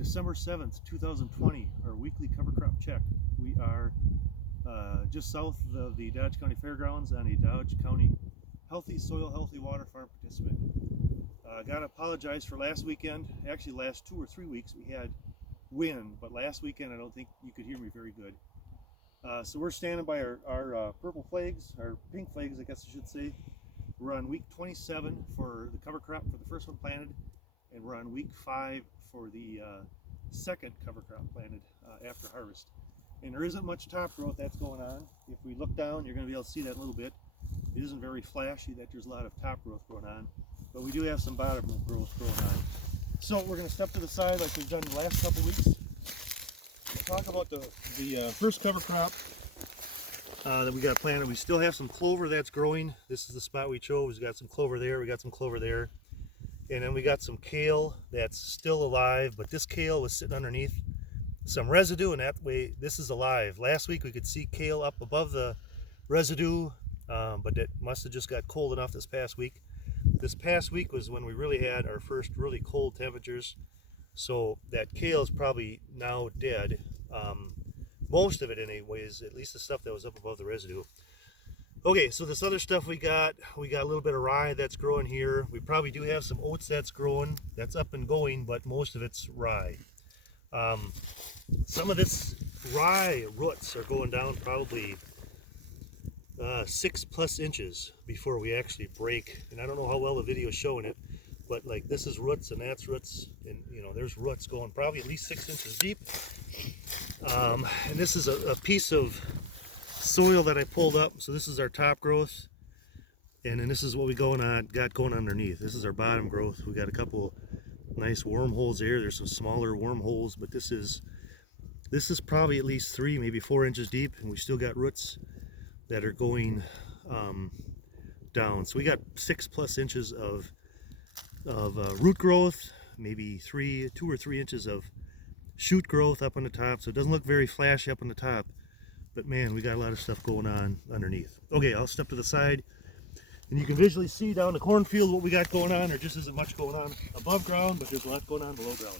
December 7th, 2020, our weekly cover crop check. We are just south of the Dodge County Fairgrounds on a Dodge County Healthy Soil, Healthy Water Farm participant. Gotta apologize for last weekend. Actually, last 2 or 3 weeks we had wind, but last weekend I don't think you could hear me very good. So we're standing by our purple flags, our pink flags I guess I should say. We're on week 27 for the cover crop for the first one planted, and we're on week 5 for the second cover crop planted after harvest. And there isn't much top growth that's going on. If we look down, you're going to be able to see that a little bit. It isn't very flashy that there's a lot of top growth going on, but we do have some bottom growth going on. So we're going to step to the side like we've done the last couple weeks. We'll talk about the first cover crop that we got planted. We still have some clover that's growing. This is the spot we chose. We got some clover there, we got some clover there. And then we got some kale that's still alive, but this kale was sitting underneath some residue, and that way this is alive. Last week we could see kale up above the residue, but it must have just got cold enough this past week. This past week was when we really had our first really cold temperatures, so that kale is probably now dead. Most of it anyways, at least the stuff that was up above the residue. Okay, so this other stuff we got a little bit of rye that's growing here. We probably do have some oats that's growing, that's up and going, but most of it's rye. Some of this rye roots are going down probably 6+ inches before we actually break. And I don't know how well the video is showing it, but like this is roots and that's roots, and you know there's roots going probably at least 6 inches deep. And this is a piece of soil that I pulled up. So this is our top growth, and then this is what we got going underneath. This is our bottom growth. We got a couple nice wormholes there. There's some smaller wormholes, but this is probably at least 3, maybe 4 inches deep, and we still got roots that are going down. So we got 6+ inches of root growth, maybe 2 or 3 inches of shoot growth up on the top. So it doesn't look very flashy up on the top, but man, we got a lot of stuff going on underneath. Okay, I'll step to the side, and you can visually see down the cornfield what we got going on. There just isn't much going on above ground, but there's a lot going on below ground.